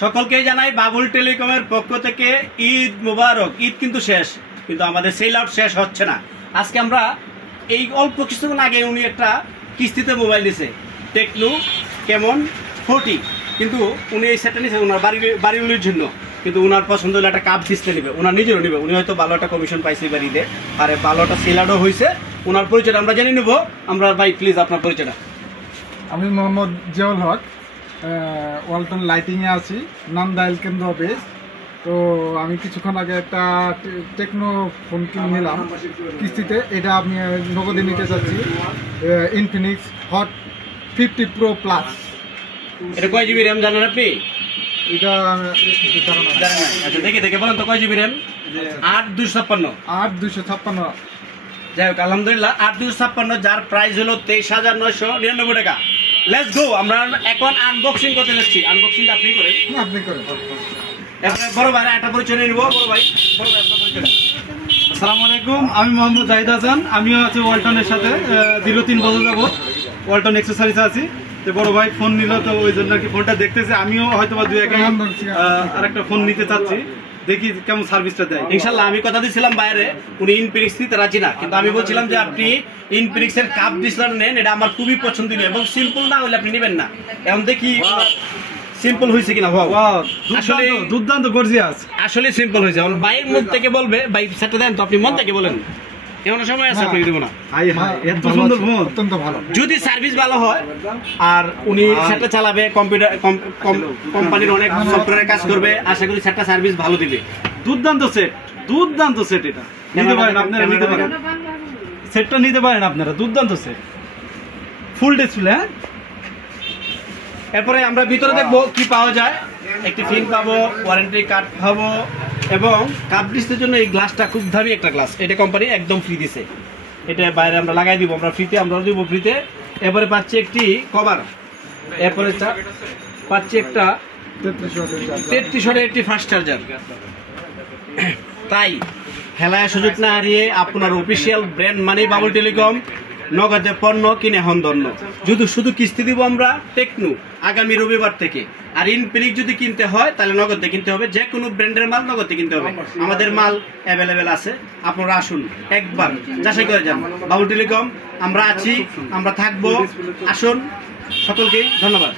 সকলকে জানাই বাবুল টেলিকমের পক্ষ থেকে ঈদ মুবারক। ঈদ কিন্তু শেষ, কিন্তু আমাদের সেল আউট শেষ হচ্ছে না। আজকে আমরা এই অল্প কিছুক্ষণ আগে উনি একটা কিস্তিতে মোবাইল দিছে, টেকনো কেমন 40, কিন্তু উনি এই সেটটা নিয়েছে ওনার বাড়িগুলির জন্য, কিন্তু ওনার পছন্দ হলে একটা কাপ ডিসপ্লে নেবে, ওনার নিজেরও নেবে। উনি হয়তো ভালো একটা কমিশন পাইছে বাড়িতে, আর ভালো একটা সেল আউটও হয়েছে। ওনার পরিচয়টা আমরা জেনে নেব। আমরা ভাই প্লিজ আপনার পরিচয়টা। আমি মোহাম্মদ জিয়াউল হক, ওয়ালটন লাইটিংয়ে আছি, নান্দাইল কেন্দ্র বেস। তো আমি কিছুক্ষণ আগে একটা টেকনো ফোন কিনে নিলাম কিস্তিতে। এটা আমি নগদে নিতে চাচ্ছি, ইনফিনিক্স হট 50 প্রো প্লাস। এটা কয় জিবি র্যাম জানেন আপনি? এটা আচ্ছা দেখে বলেন তো কয় জিবি র্যাম? 8/256। যাই হোক, আলহামদুলিল্লাহ 8/256, যার প্রাইস হলো 23,999 টাকা। লেটস গো, আমরা এখন আনবক্সিং করতে যাচ্ছি। আনবক্সিংটা আপনি করেন। আপনি করেন। এরপরে বড় ভাই একটা পরিচয় নিয়ে নিব। বড় ভাই আপনার পরিচয়টা। আসসালামু আলাইকুম, আমি মোহাম্মদ জাহিদ হাসান। আমিও আছি ওয়ালটনের সাথে দীর্ঘ 3 বছর যাবত ওয়ালটন অ্যাক্সেসরিজ আছি। তো বড় ভাই ফোন নিল, তো ওই জন্য আর কি ফোনটা দেখতেছে। আমিও হয়তো বা আরেকটা ফোন নিতে চাচ্ছি, দেখি কেমন সার্ভিসটা দেয়। ইনশাল্লাহ আমি কথা দিয়েছিলাম বাইরে, উনি ইনফিনিক্স নিতে রাজি না, কিন্তু আমি বলছিলাম যে আপনি ইনফিনিক্স এর কাপ ডিসপ্লে নেন, এটা আমার খুবই পছন্দনীয় এবং সিম্পল না হলে আপনি নেবেন না। এখন দেখি সিম্পল হয়েছে কিনা। আসলে দুর্দান্ত গর্জিয়াস, আসলে সিম্পল হয়েছে। এখন বাইরের মন থেকে বলবে ভাই সেটা দেন, তো আপনি মন থেকে বলেন। এমন সময় আছে আপনি দেবো না। এত সুন্দর ফোন, অত্যন্ত ভালো। যদি সার্ভিস ভালো হয় আর উনি সেটা চালাবে, কম্পিউটার কোম্পানির অনেক সফটওয়্যারে কাজ করবে, আশা করি সেটা সার্ভিস ভালো দিবে। দুর্দান্ত সেট, দুর্দান্ত সেট। এটা নিতে পারেন আপনারা, নিতে পারেন সেটটা নিতে পারেন আপনারা। দুর্দান্ত সেট, ফুল ডিসপ্লে। এরপরে আমরা ভিতরে দেখবো কি পাওয়া যায়। একটি ফিন পাবো, ওয়ারেন্টি কার্ড পাবো, এবং কাপ ডিসপ্লের জন্য এই গ্লাসটা খুব দামি একটা গ্লাস, এটা কোম্পানি একদম ফ্রি দিছে। এটা বাইরে আমরা লাগাই দিব, আমরা ফ্রিতে, আমরা দিব ফ্রিতে। এরপরে পাচ্ছি একটি কভার, এরপরে পাচ্ছি একটা 33 ওয়াটের একটি ফাস্ট চার্জার। তাই হেলায় সুযোগ না হারিয়ে আপনার অফিসিয়াল ব্র্যান্ড মানে বাবুল টেলিকম, নগদে পণ্য কিনে হন ধন্য। যদি শুধু কিস্তি দিব আমরা টেকনো আগামী রবিবার থেকে। আর ইনফিনিক্স যদি কিনতে হয় তাহলে নগদে কিনতে হবে, যে কোনো ব্র্যান্ডের মাল নগদে কিনতে হবে। আমাদের মাল অ্যাভেলেবেল আছে, আপনারা আসুন একবার যাচাই করে যান। বাবুল টেলিকম আমরা আছি, আমরা থাকবো, আসুন। সকলকে ধন্যবাদ।